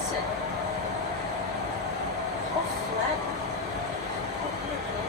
decent. How flat? How flat?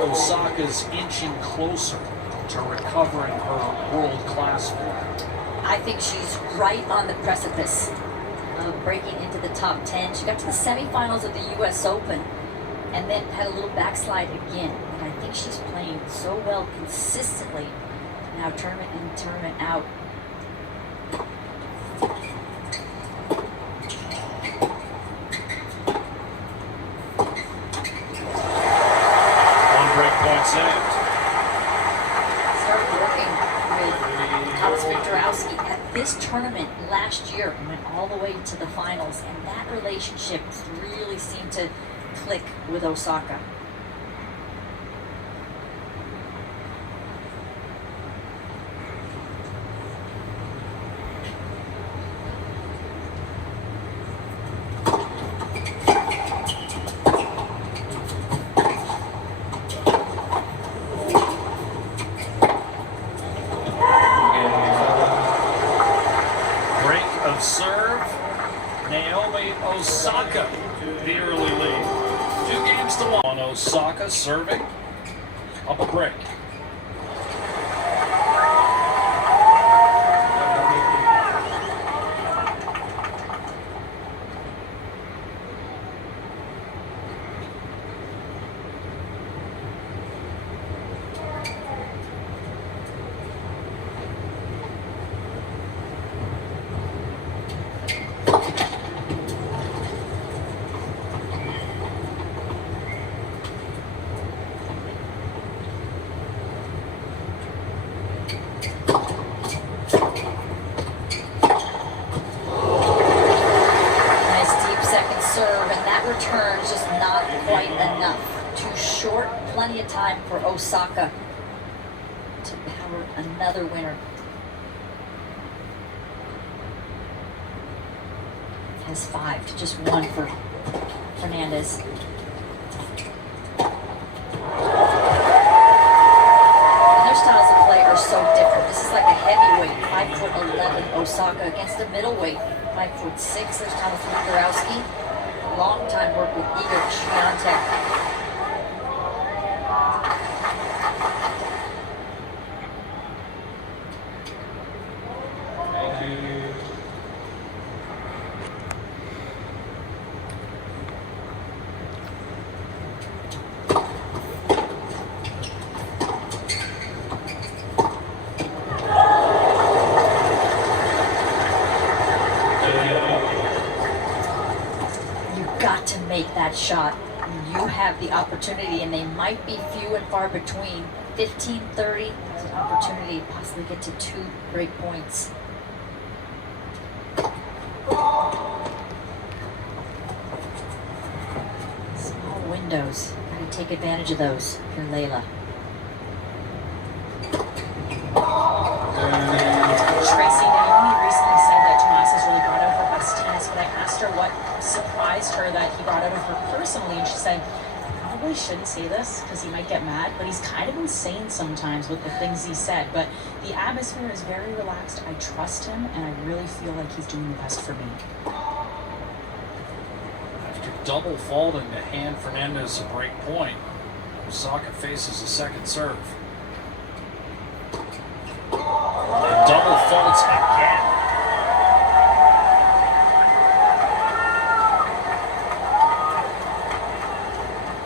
Osaka's inching closer to recovering her world-class form. I think she's right on the precipice of breaking into the top 10. She got to the semifinals of the U.S. Open and then had a little backslide again. And I think she's playing so well consistently now, tournament in, tournament out. This tournament last year went all the way to the finals, and that relationship really seemed to click with Osaka. Serve, Naomi Osaka, the early lead. 2 games to 1 on Osaka serving up a break. Return is just not quite enough. Too short, plenty of time for Osaka to power another winner. Has 5 to just 1 for Fernandez. And their styles of play are so different. This is like a heavyweight, 5'11" Osaka against a middleweight, 5'6". There's Thomas Leylah. Long time work with Igor Swiatek. Got to make that shot. You have the opportunity, and they might be few and far between. 15-30 is an opportunity to possibly get to 2 break points. Small windows. Got to take advantage of those for Leylah. Tracy, Naomi recently said that Tomas has really brought out her bustiness, but I asked her what surprised her that he brought out of her personally, and she said, I probably shouldn't say this because he might get mad, but he's kind of insane sometimes with the things he said, but the atmosphere is very relaxed. I trust him, and I really feel like he's doing the best for me. After double faulting to hand Fernandez a break point, Osaka faces a second serve. And double faults again.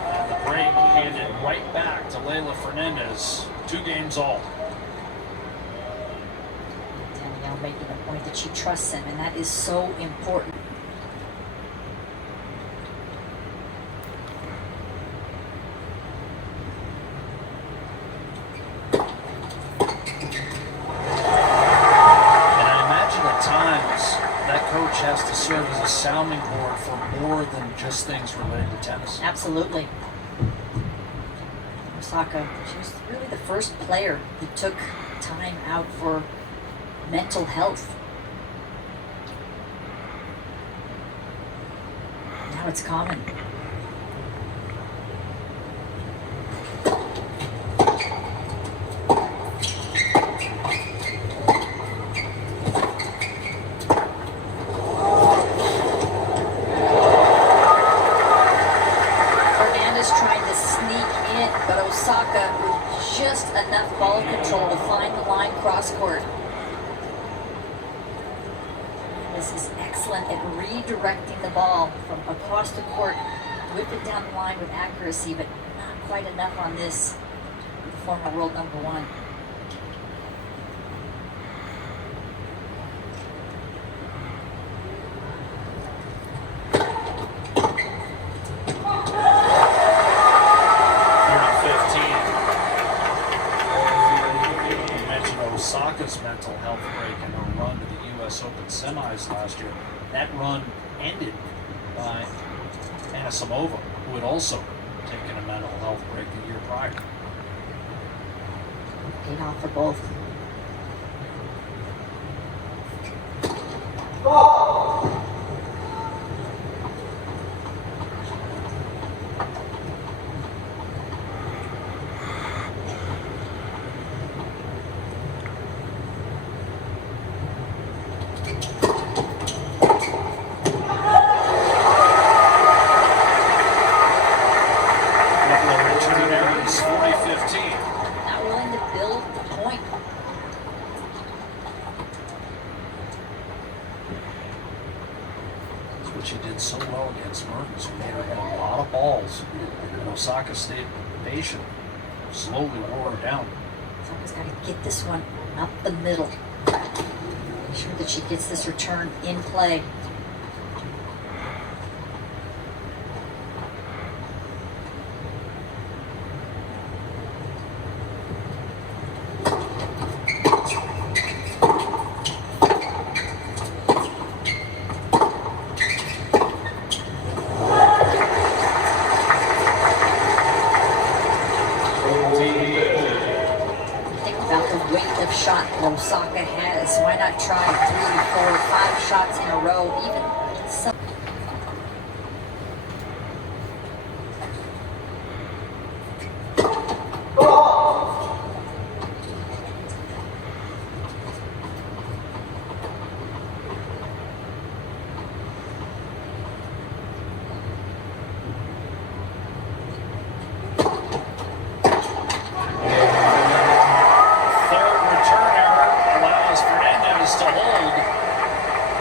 And the break handed right back to Leylah Fernandez. 2 games all. Danielle making the point that she trusts him, and that is so important. Has to serve as a sounding board for more than just things related to tennis. Absolutely. Osaka, she was really the first player who took time out for mental health. Now it's common. Osaka with just enough ball control to find the line cross court. This is excellent at redirecting the ball from across the court, whip it down the line with accuracy, but not quite enough on this former world number 1. Osaka's mental health break in her run to the U.S. Open semis last year. That run ended by Anisimova, who had also taken a mental health break the year prior. Paid off for both. Not willing to build the point. That's what she did so well against Mertens, who made her hit a lot of balls. And Osaka stayed patient, slowly wore her down. Osaka's got to get this one up the middle. Make sure that she gets this return in play. Shot that Osaka has. Why not try 3, 4, 5 shots in a row, even in some.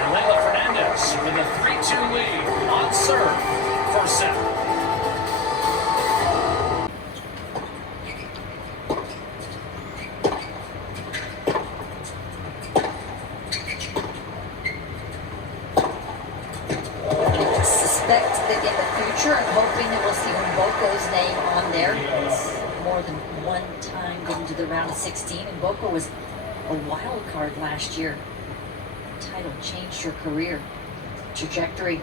Leylah Fernandez with a 3-2 lead on serve, first set. I suspect that in the future, I'm hoping that we'll see Mboko's name on there. It's more than one time getting to the round of 16, and Mboko was a wild card last year. Title changed her career trajectory.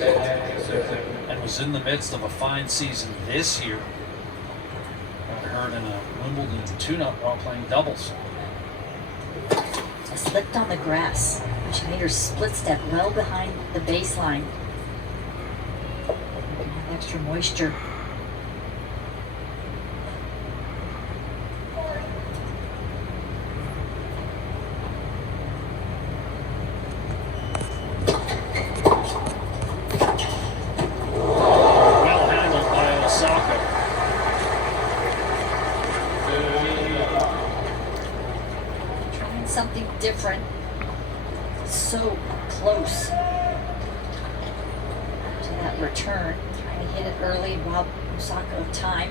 And was in the midst of a fine season this year. Got hurt in a Wimbledon tune-up while playing doubles. Slipped on the grass, which made her split step well behind the baseline. Have extra moisture. Something different, so close to that return. Trying to hit it early and rob Osaka of time.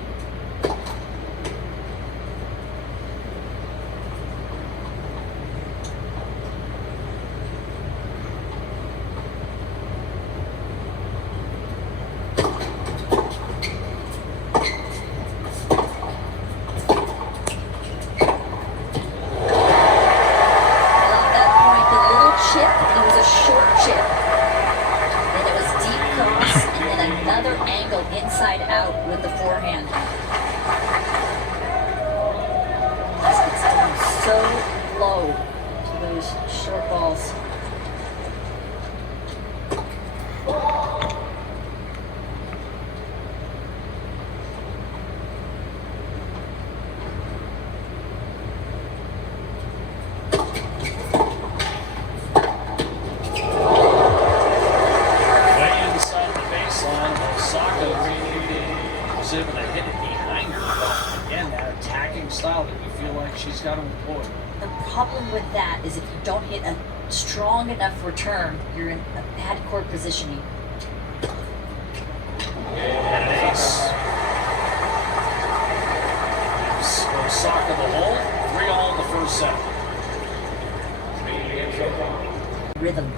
Inside out with the forehand. This gets down so low to those short balls. Able to hit it behind her. Again, that attacking style that we feel like she's got to employ. The problem with that is if you don't hit a strong enough return, you're in a bad court positioning. And an ace. Osaka the hole. 3-all in the first set. Rhythm.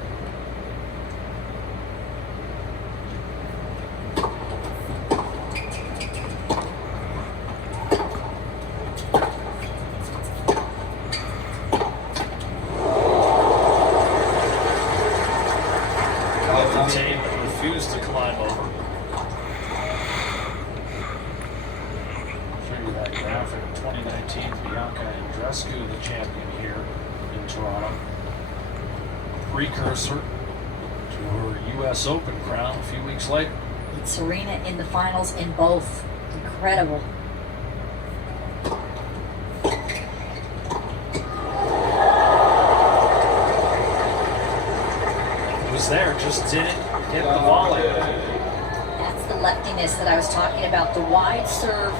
Refused to climb over. Show you that graphic. 2019 Bianca Andreescu, the champion here in Toronto. Precursor to her U.S. Open crown a few weeks later. It's Serena in the finals in both. Incredible. Was there, just didn't hit the volley. That's the leftiness that I was talking about. The wide serve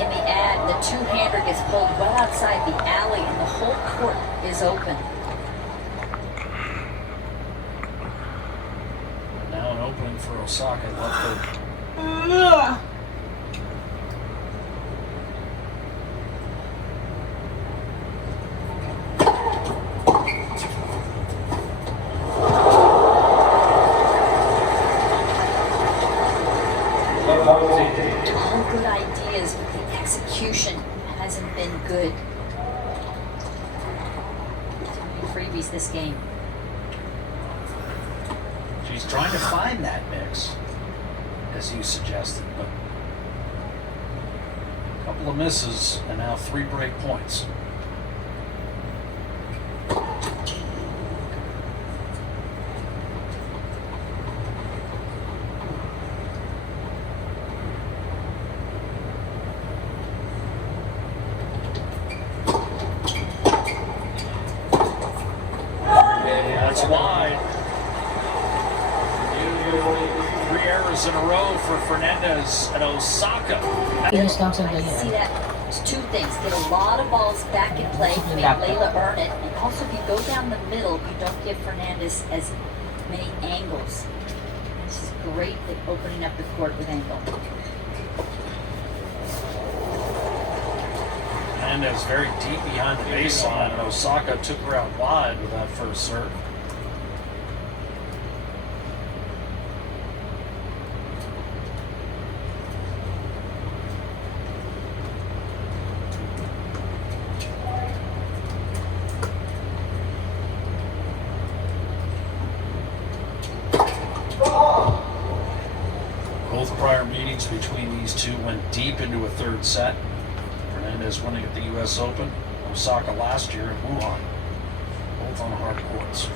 in the ad, the two-hander gets pulled well outside the alley and the whole court is open. Now an opening for Osaka left foot. All good ideas, but the execution hasn't been good. Too many freebies this game. She's trying to find that mix, as you suggested, but a couple of misses and now 3 break points. That's wide. 3 errors in a row for Fernandez at Osaka. I see that. It's 2 things. Get a lot of balls back in play, make Leylah earn it, and also if you go down the middle, you don't give Fernandez as many angles. This is great at opening up the court with angle. Fernandez very deep behind the baseline, and Osaka took her out wide with that first serve. Both prior meetings between these two went deep into a third set. Fernandez winning at the U.S. Open, Osaka last year in Wuhan, both on hard courts.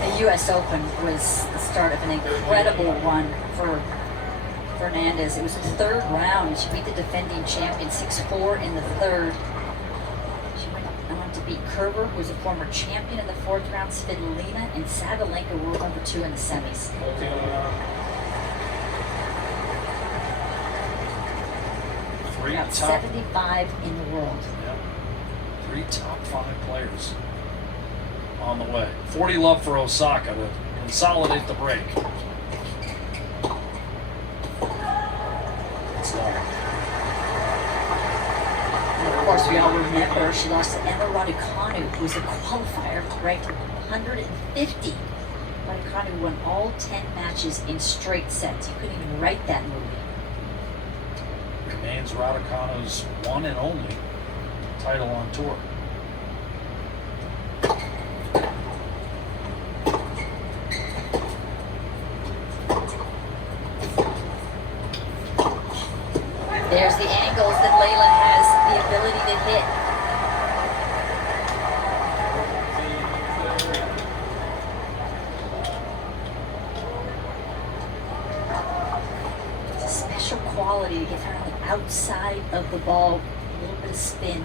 The U.S. Open was the start of an incredible run for Fernandez. It was the 3rd round. She beat the defending champion 6-4 in the 3rd. She went on to beat Kerber, who was a former champion in the 4th round, Svitolina, and Sabalenka, world number 2 in the semis. Three About top 75 in the world. Yep. 3 top 5 players on the way. 40 love for Osaka to consolidate the break. It's long. And of course, we all remember she lost to Emma Raducanu, who was a qualifier ranked 150. Raducanu won all 10 matches in straight sets. You couldn't even write that movie. Remains Raducanu's one and only title on tour. There's the angles that Leylah has the ability to hit. It's a special quality to get her on the outside of the ball, a little bit of spin.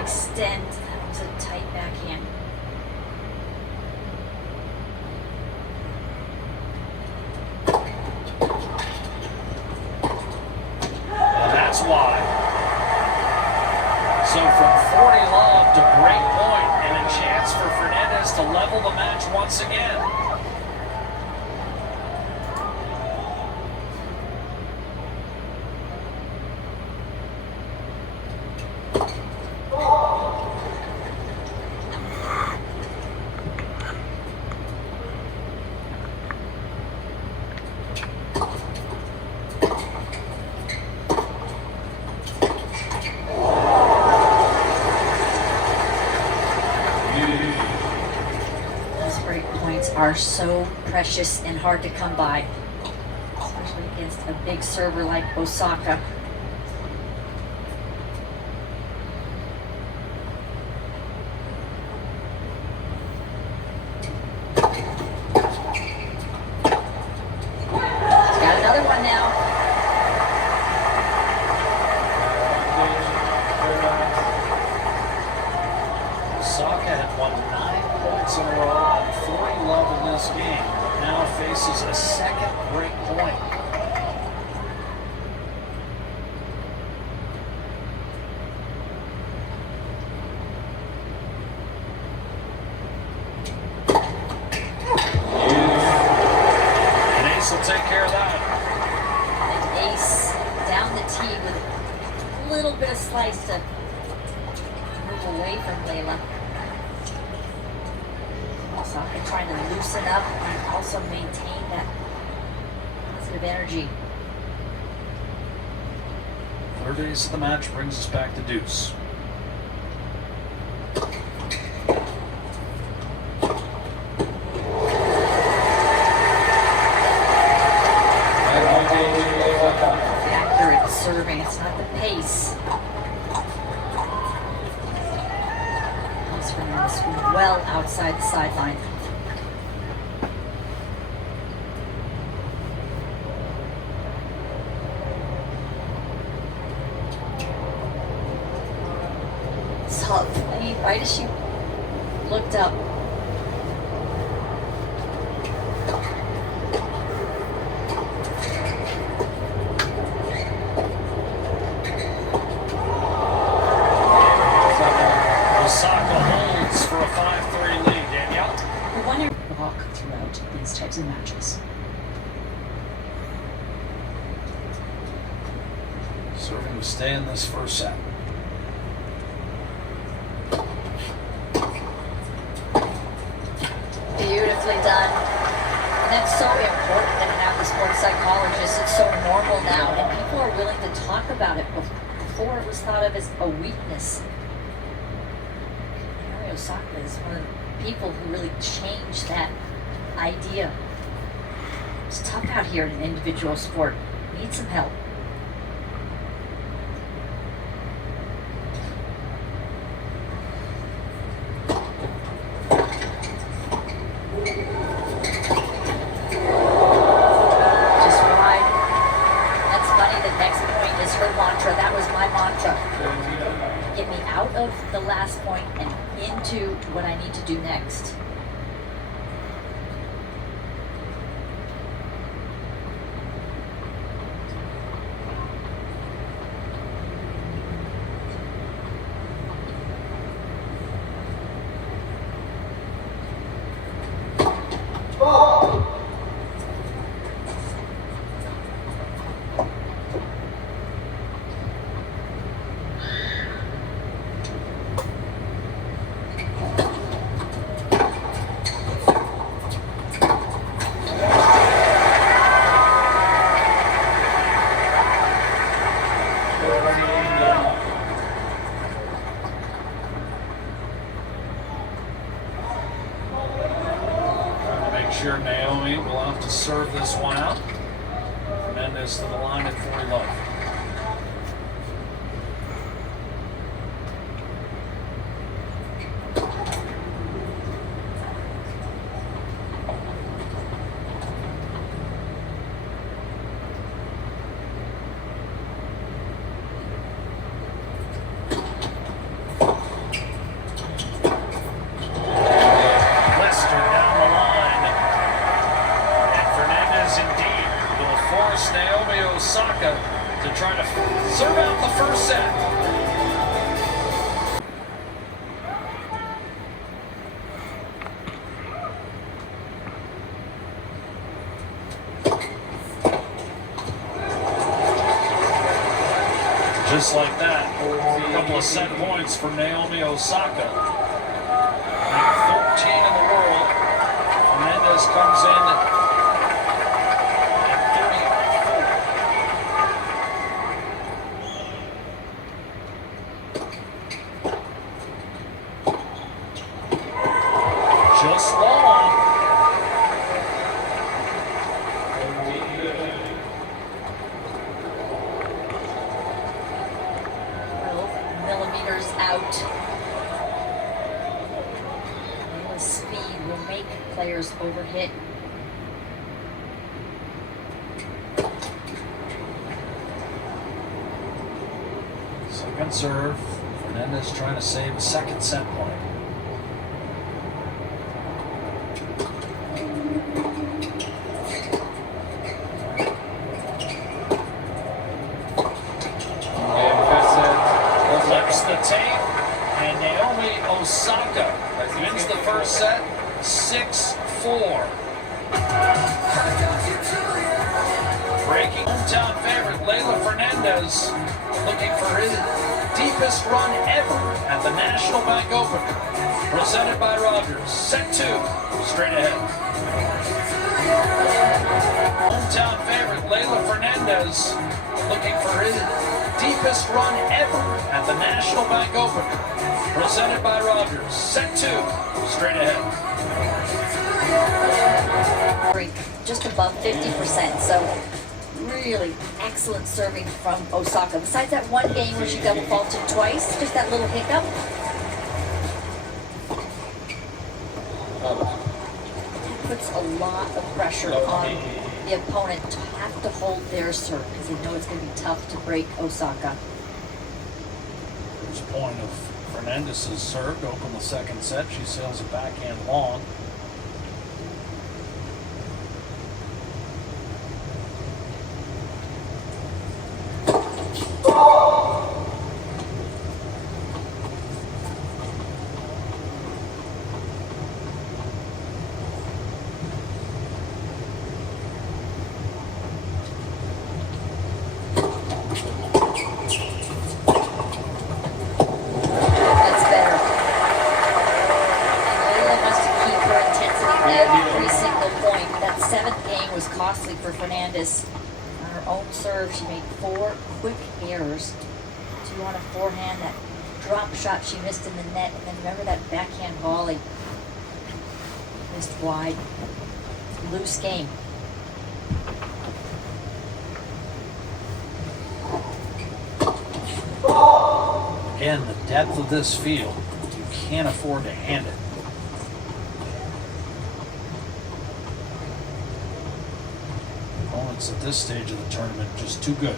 Extend. That was a tight backhand. Well, that's why. So from 40 love to break point and a chance for Fernandez to level the match once again. Are so precious and hard to come by, especially against a big server like Osaka. She's got another one now. Osaka had won 9 points in a row on 40 love in this game, but now faces a second break point. And Ace will take care of that. And Ace down the tee with a little bit of slice to move away from Leylah. Osaka trying to loosen up and also maintain that positive energy. Third ace of the match brings us back to deuce. Accurate serving, it's not the pace. Fernandez well outside the sideline. So, right as she looked up, throughout these types of matches. Serving to stay in this first set. Beautifully done. And that's so important to have the sports psychologist. It's so normal now, and people are willing to talk about it. Before it was thought of as a weakness. Osaka is one of the people who really changed that idea. It's tough out here in an individual sport. Need some help. Just wide. That's funny. The next point is her mantra. That was my mantra. Get me out of the last point and into what I need to do next. Sure, Naomi will have to serve this one out. Fernandez to the line at 40 love. Osaka to try to serve out the first set. Just like that, a couple of set points for Naomi Osaka. Ranked 13 in the world. Fernandez comes in just long. 12 millimeters out. Leylah's speed will make players overhit. Second serve. Fernandez trying to save a second set point. The tape, and Naomi Osaka wins the first set 6-4. Breaking hometown favorite Leylah Fernandez looking for his deepest run ever at the National Bank Open. Presented by Rogers. Set 2, straight ahead. Hometown favorite Leylah Fernandez looking for his deepest run ever at the National Bank Open. Presented by Rogers. Set 2, straight ahead. Just above 50%, so really excellent serving from Osaka. Besides that one game where she double faulted twice, just that little hiccup. It puts a lot of pressure on the opponent to have to hold their serve because they know it's going to be tough to break Osaka. First point of Fernandez's serve to open the second set. She sails a backhand long. Costly for Fernandez. On her own serve, she made 4 quick errors. 2 on a forehand, that drop shot she missed in the net, and then remember that backhand volley. Missed wide. Loose game. Again, the depth of this field, you can't afford to hand it. Opponents at this stage of the tournament just too good.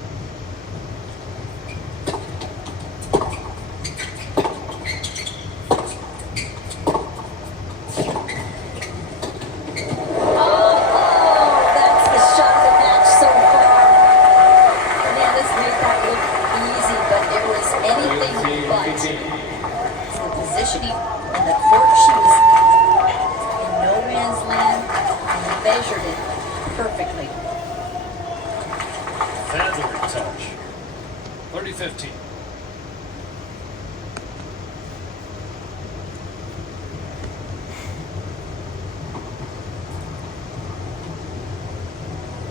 30-15.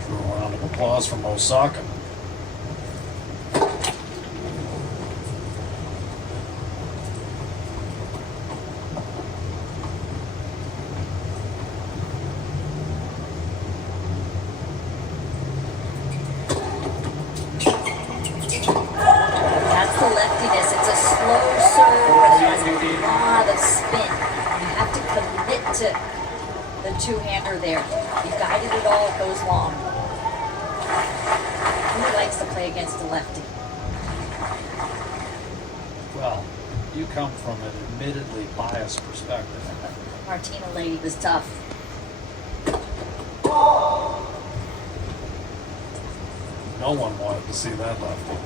A round of applause from Osaka. That's the leftiness. It's a slow serve, but it has a lot of spin. You have to commit to the two-hander there. You guided it all, it goes long. Who likes to play against a lefty? Well, you come from an admittedly biased perspective. Martina Lady was tough. No one wanted to see that lefty.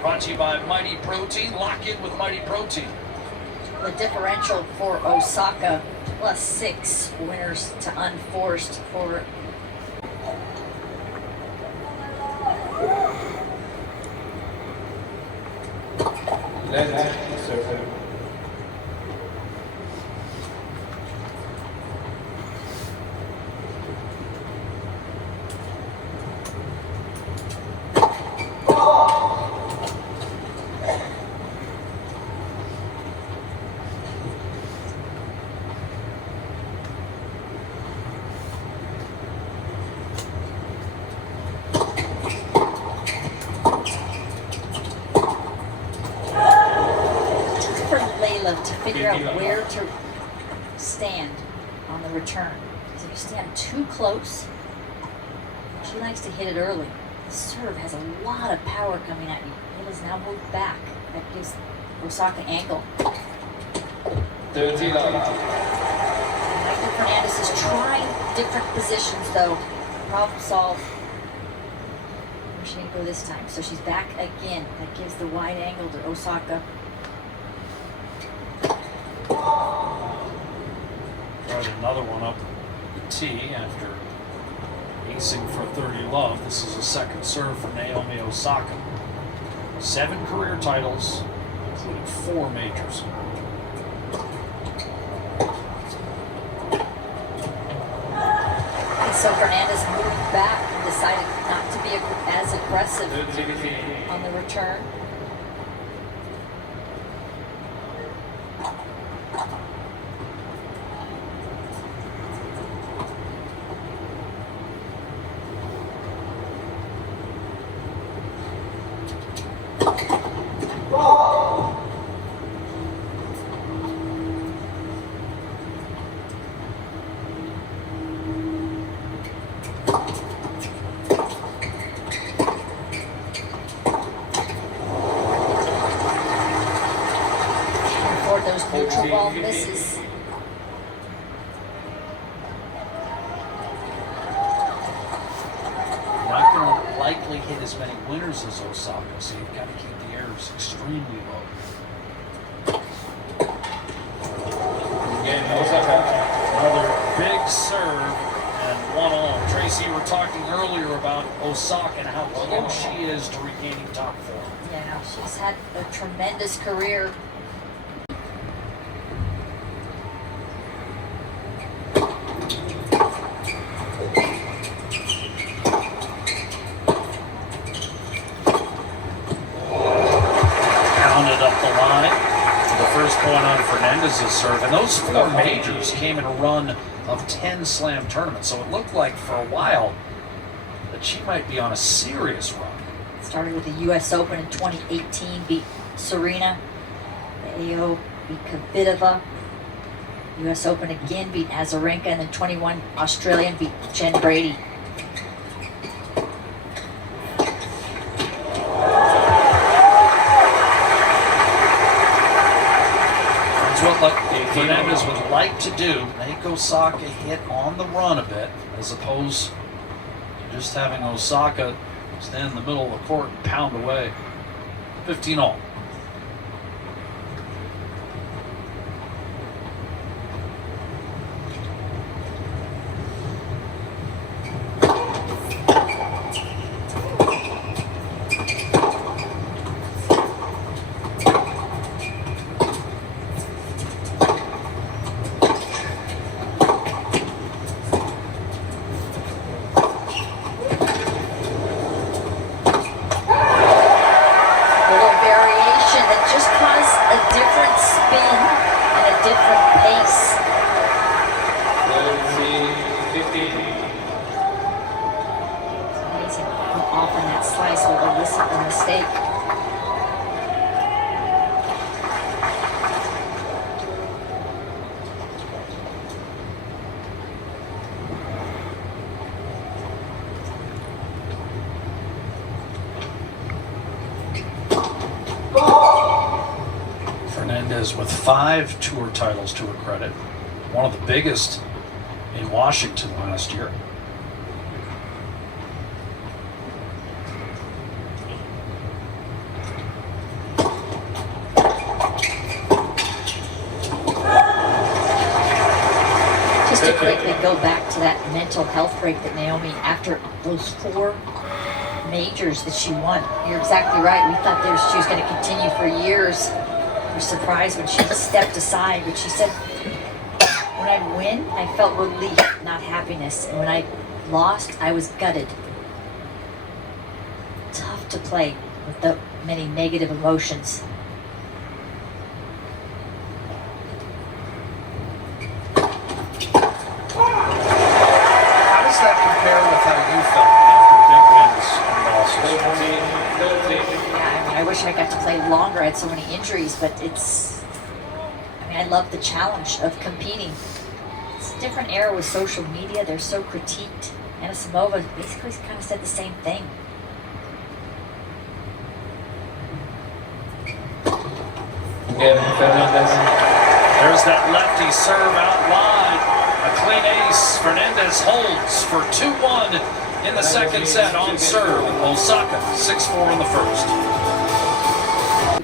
Brought to you by Mighty Protein. Lock in with Mighty Protein. The differential for Osaka, +6 winners to unforced for Leylah, serve. for Leylah to figure out where to stand on the return. Because if you stand too close, she likes to hit it early. The serve has a lot of power coming at you. Leylah's now moved back. That gives Osaka angle. Dirty love. Michael Fernandez is trying different positions though. Problem solved. She didn't go this time, so she's back again. That gives the wide angle to Osaka. Tried another one up the tee after acing for 30 love. This is a second serve for Naomi Osaka. 7 career titles, including 4 majors. And so Fernandez moved back and decided not to be as aggressive on the return. Those neutral ball misses. Not going to likely hit as many winners as Osaka, so you've got to keep the errors extremely low. Again, Osaka. Another big serve and 1-all. Tracy, you were talking earlier about Osaka and how close she is to regaining top form. Yeah, she's had a tremendous career. Up the line for the first point on Fernandez's serve. And those 4 majors came in a run of 10 slam tournaments. So it looked like for a while that she might be on a serious run. Started with the U.S. Open in 2018, beat Serena. The AO beat Kvitova. U.S. Open again, beat Azarenka. And then 21, Australian, beat Jen Brady. Fernandez with would like to do, make Osaka hit on the run a bit, as opposed to just having Osaka stand in the middle of the court and pound away. 15-all. Fernandez with 5 tour titles to her credit, one of the biggest in Washington last year. Just to quickly go back to that mental health break that Naomi, after those 4 majors that she won, you're exactly right. We thought she was going to continue for years. We're surprised when she stepped aside, but she said, when I win, I felt relief, not happiness. And when I lost, I was gutted. Tough to play with the many negative emotions. How does that compare with how you felt after big wins and losses? Yeah, I wish I got to play longer. I had so many injuries, but I love the challenge of competing. It's a different era with social media. They're so critiqued. Anna Samova basically kind of said the same thing. Fernandez. There's that lefty serve out line. A clean ace. Fernandez holds for 2-1 in the second set on serve. Osaka 6-4 in the first.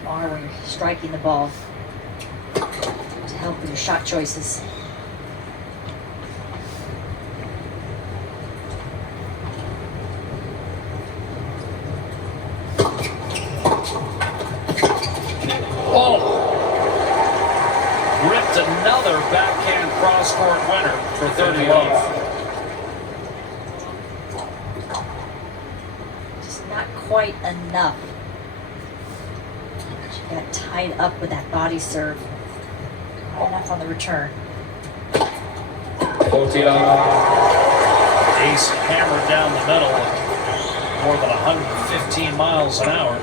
You are when you're striking the ball to help with your shot choices. Ripped another backhand cross-court winner for 30 love. Just not quite enough. She got tied up with that body serve. Not enough on the return. Ace hammered down the middle at more than 115 miles an hour.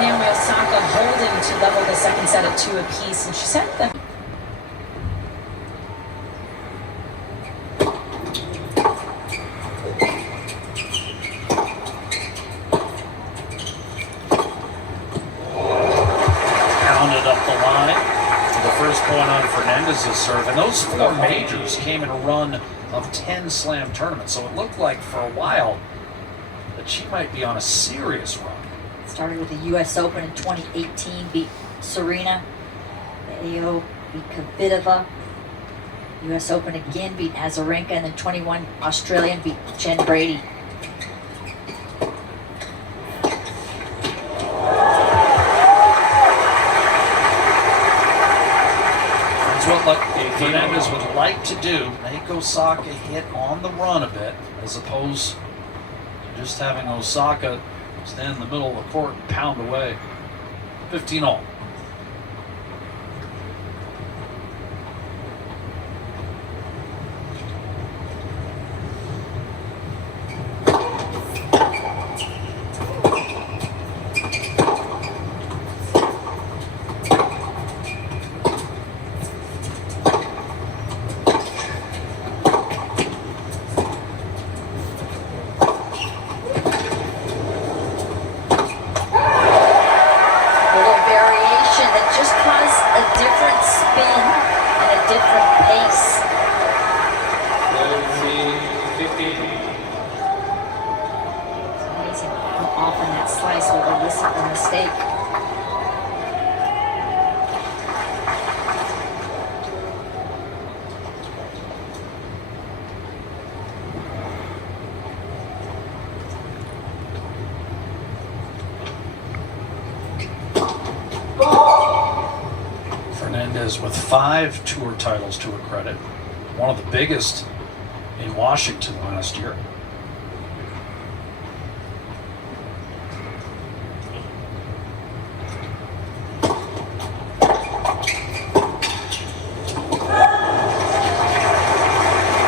Naomi Osaka holding to level the second set at 2 apiece, and she said that Pounded up the line for the first point on Fernandez's serve. And those 4 majors came in a run of 10 slam tournaments. So it looked like for a while that she might be on a serious run. Started with the U.S. Open in 2018, beat Serena. AO beat Kvitova. U.S. Open again, beat Azarenka, and then 21 Australian, beat Jen Brady. That's what Fernandez would like to do, make Osaka hit on the run a bit, as opposed to just having Osaka stand in the middle of the court and pound away. 15-all. Fernandez with 5 tour titles to her credit, one of the biggest in Washington last year.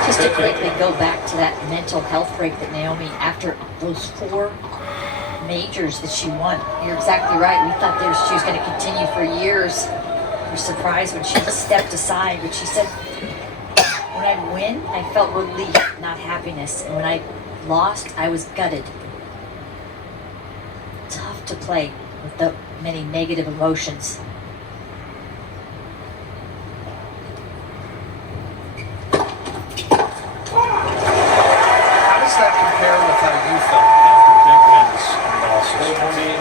Just to quickly go back to that mental health break that Naomi, after those 4 majors that she won, you're exactly right. We thought she was going to continue for years. We're surprised when she stepped aside, but she said, when I win, I felt relief, not happiness. And when I lost, I was gutted. Tough to play with the many negative emotions. How does that compare with how you felt after big wins and losses? Yeah, I mean,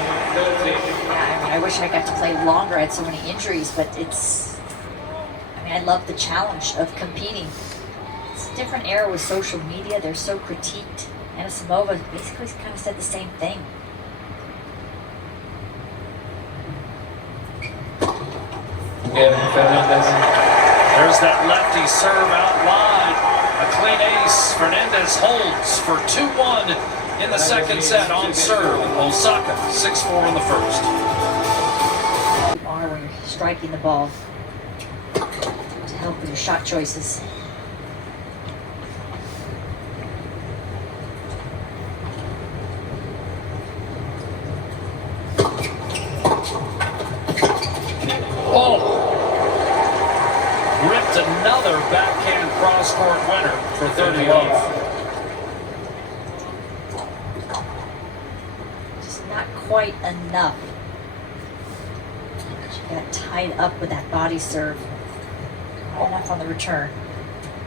I wish I got to play longer. I had so many injuries, but I love the challenge of competing. It's a different era with social media. They're so critiqued. Anisimova basically kind of said the same thing. Fernandez. There's that lefty serve out wide. A clean ace. Fernandez holds for 2-1 in the second set on serve. Osaka 6-4 in the first. You are when you're striking the ball to help with your shot choices. Ripped another backhand cross-court winner for 30 love. Just not quite enough. She got tied up with that body serve. Not enough on the return.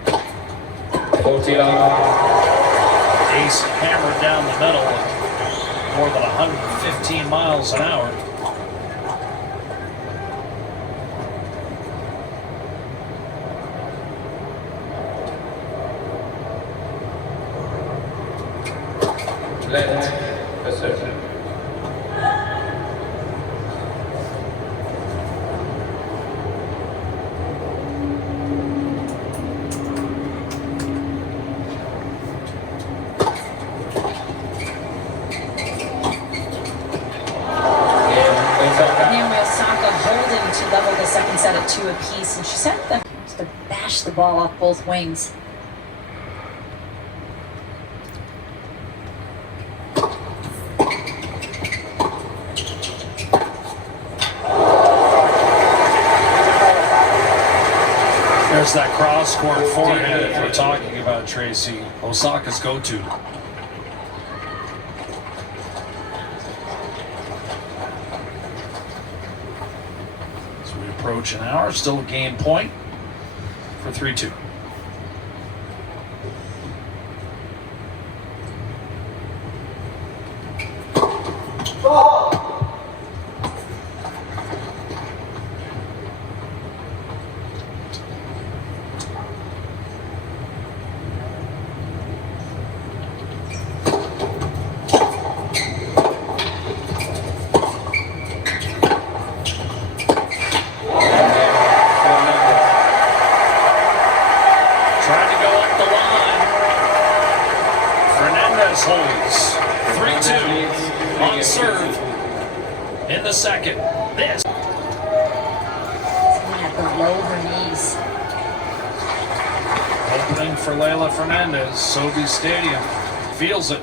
40 love. Ace hammered down the middle at more than 115 miles an hour. Left. Possession. Naomi Osaka holding to level the second set at 2 apiece, and she said that Just to bash the ball off both wings. There's that cross-court forehand that we're talking about, Tracy. Osaka's go-to. As we approach an hour, still a game point for 3-2. Trying to go up the line. Fernandez holds 3-2 on serve in the second. This At below her knees. opening for Leylah Fernandez. Sobe Stadium feels it.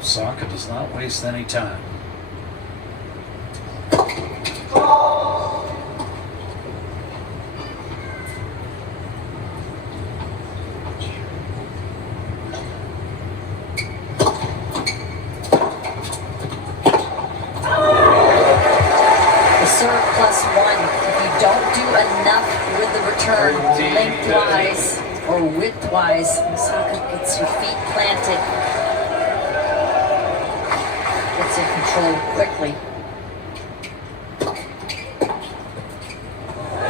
Osaka does not waste any time. The serve +1. If you don't do enough with the return, lengthwise or widthwise, Osaka gets her feet planted. gets in control quickly.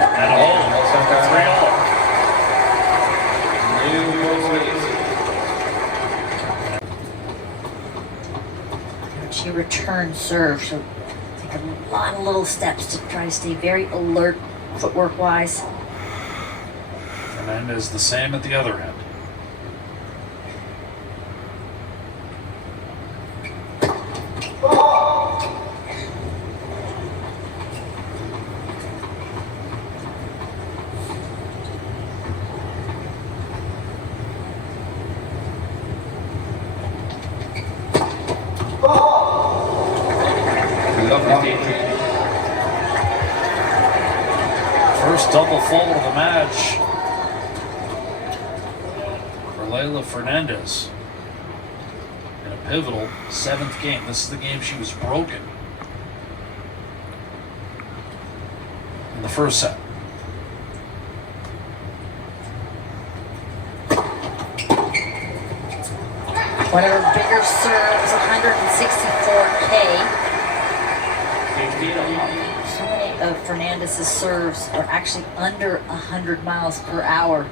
And a hole. Osaka. 3-all. New points, She returns serve. She'll take a lot of little steps to try to stay very alert footwork wise. Fernandez the same at the other end. Lovely. First double fault of the match for Leylah Fernandez in a pivotal 7th game. This is the game she was broken in the first set. One of her bigger serves, 164K. So many of Fernandez's serves are actually under 100 miles per hour.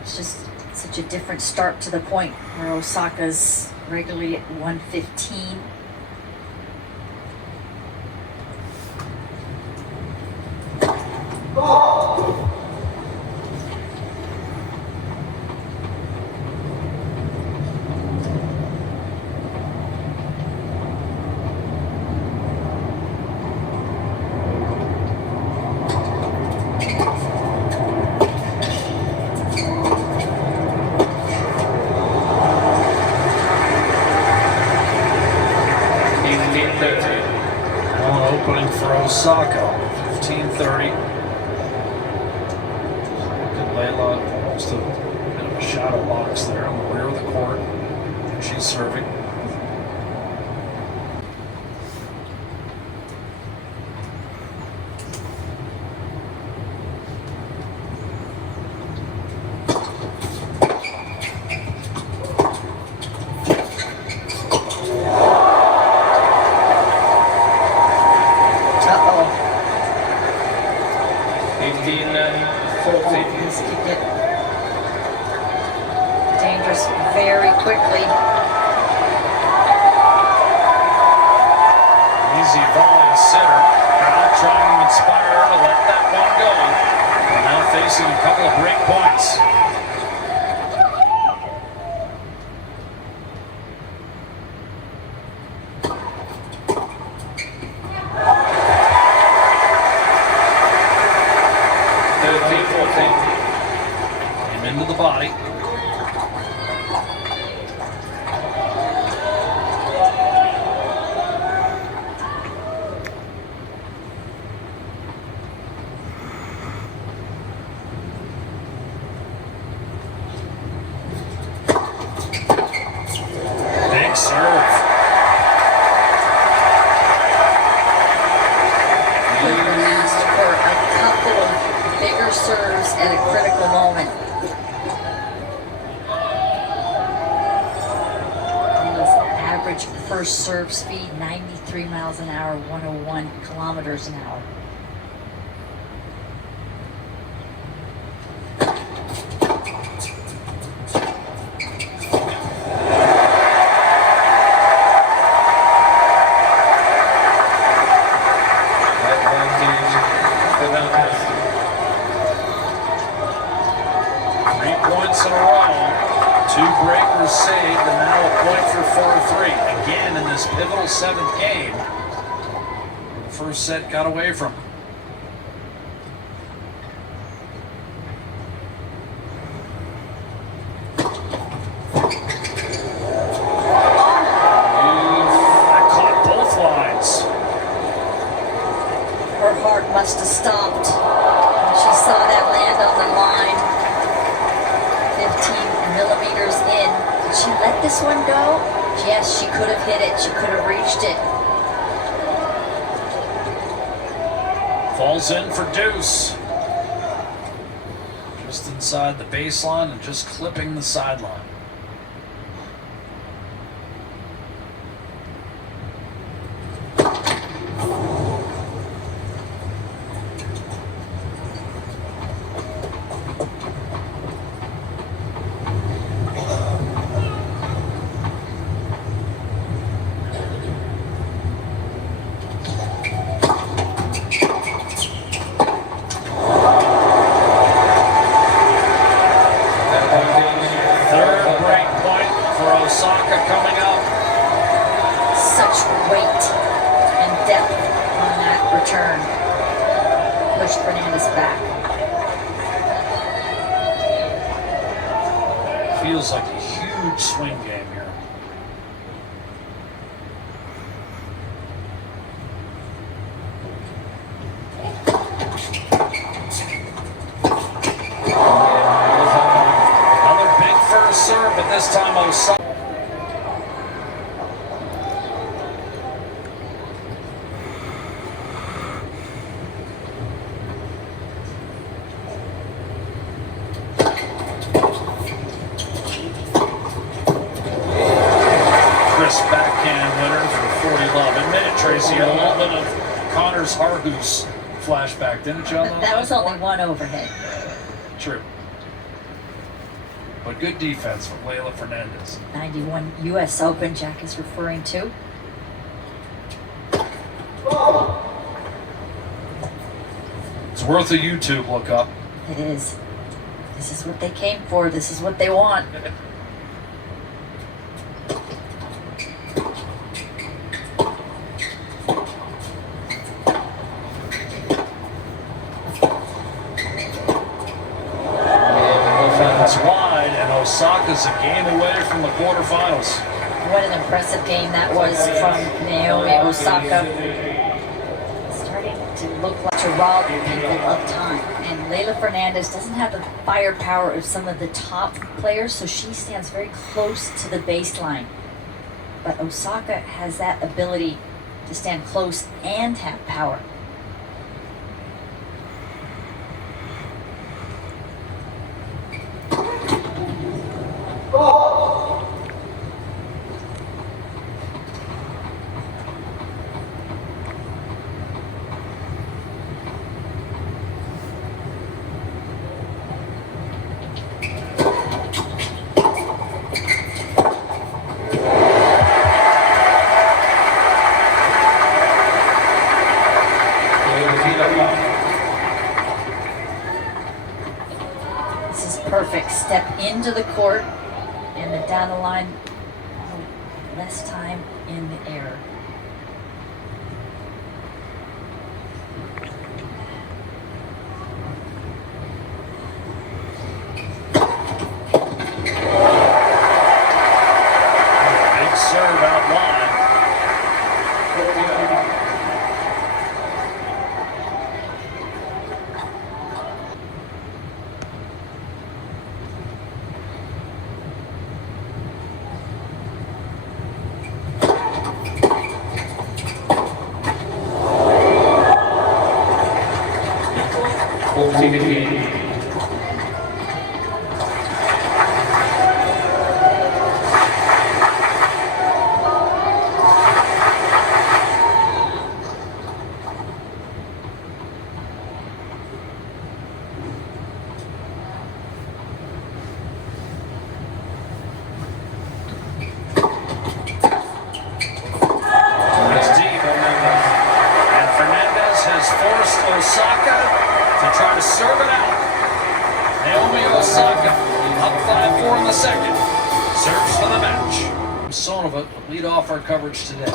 It's just such a different start to the point where Osaka's regularly at 115. Opening for Osaka, 15:30. Good Leylah, almost a bit of a shadow box there on the rear of the court. She's serving. This could get dangerous very quickly. Easy volley sitter. Crowd trying to inspire her to let that one go. And now facing a couple of break points. Came into the body. Big serve. Leylah asked for a couple of bigger serves at a critical moment. Leylah's average first serve speed, 93 miles an hour, 101 kilometers an hour. In a row, 2 breakers saved, and now a point for 4-3. Again in this pivotal 7th game. The first set got away from her. That caught both lines. Her heart must have stopped when she saw that land on the line. 15 millimeters in. Did she let this one go? Yes, she could have hit it. She could have reached it. Falls in for deuce. Just inside the baseline and just clipping the sideline. pushed Fernandez back. Feels like a huge swing game here. Another big first serve, but this time Osaka. Backhand winner for 40-love. Admit it, Tracy, a little bit of Connor's Hargoose flashback, didn't you? That was only one overhead. True. But good defense from Leylah Fernandez. 91 U.S. Open, Jack is referring to. It's worth a YouTube look up. It is. This is what they came for. This is what they want. That's wide, and Osaka's a game away from the quarterfinals. What an impressive game that was from Naomi Osaka. Starting to look like to rob people of time. And Leylah Fernandez doesn't have the firepower of some of the top players, so she stands very close to the baseline. But Osaka has that ability to stand close and have power. This is perfect. Step into the court and then down the line, less time in the air. Big serve out wide. Osaka to try to serve it out. Naomi Osaka up 5-4 in the second. Serves for the match. Sonova lead off our coverage today.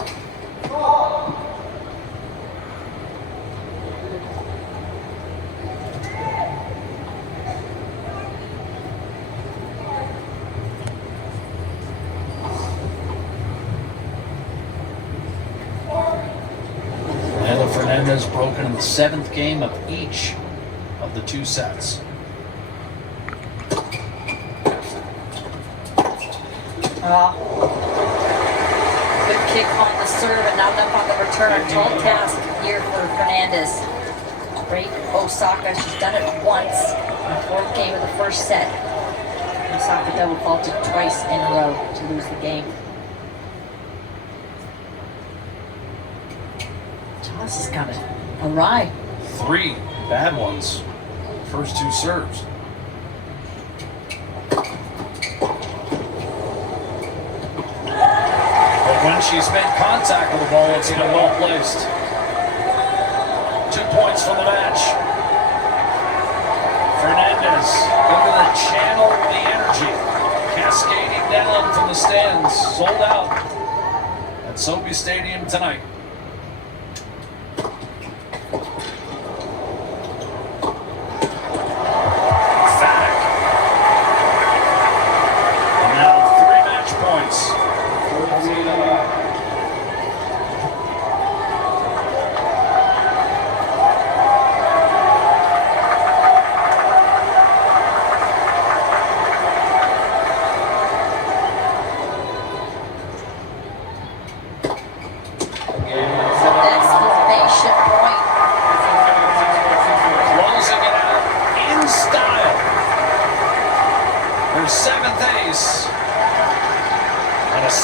Leylah Fernandez broken in the 7th game of each of the 2 sets. Good kick on the serve and not enough on the return. Tall task here for Fernandez. Great Osaka. She's done it once in the 4th game of the 1st set. Osaka double faulted twice in a row to lose the game. Toss is coming. Awry. 3 bad ones. First 2 serves. But when she's made contact with the ball, it's been well placed. 2 points from the match. Fernandez into the channel of the energy, cascading down from the stands, sold out at Sophie Stadium tonight.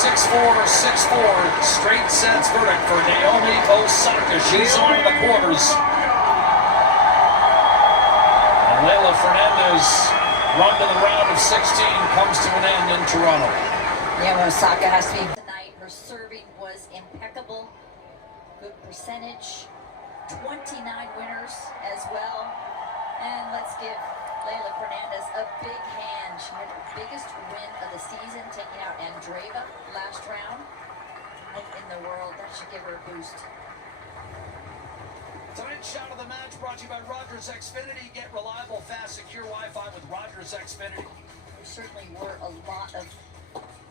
6-4, 6-4. Straight sets verdict for Naomi Osaka. She's on the quarters. And Leylah Fernandez run to the round of 16 comes to an end in Toronto. Yeah, Osaka has to be tonight. Her serving was impeccable. Good percentage. 29 winners as well. And let's give Leylah Fernandez a big hand. She had her biggest win of the season, taking out Andreeva last round. In the world, that should give her a boost. Tonight's shot of the match brought to you by Rogers Xfinity. Get reliable, fast, secure Wi-Fi with Rogers Xfinity. There certainly were a lot of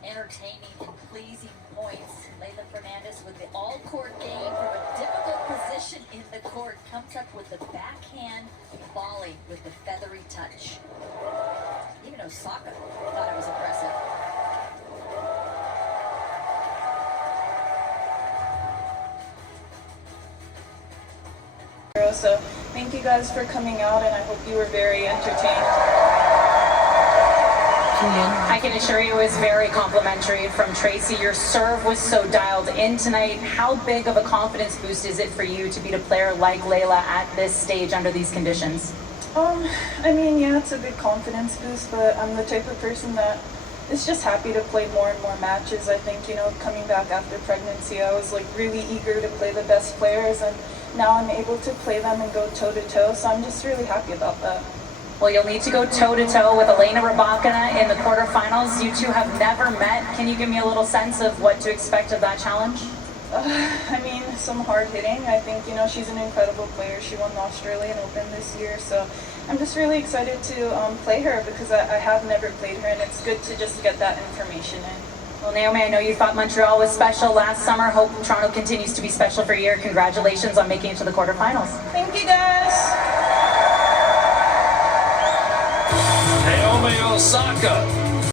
entertaining and pleasing points. Leylah Fernandez with the all-court game from a difficult position in the court comes up with the backhand volley with the feathery touch. Even Osaka thought it was impressive. So thank you guys for coming out, and I hope you were very entertained. I can assure you it was very complimentary from Tracy. Your serve was so dialed in tonight. How big of a confidence boost is it for you to beat a player like Leylah at this stage under these conditions? I mean, yeah, it's a big confidence boost, but I'm the type of person that is just happy to play more and more matches. I think, you know, coming back after pregnancy, I was like really eager to play the best players, and now I'm able to play them and go toe-to-toe, so I'm just really happy about that. Well, you'll need to go toe-to-toe with Elena Rybakina in the quarterfinals. You two have never met. Can you give me a little sense of what to expect of that challenge? I mean, some hard hitting. I think, you know, she's an incredible player. She won the Australian Open this year, so I'm just really excited to play her because I have never played her, and it's good to just get that information in. Well, Naomi, I know you thought Montreal was special last summer. Hope Toronto continues to be special for you. Congratulations on making it to the quarterfinals. Thank you, guys. Naomi Osaka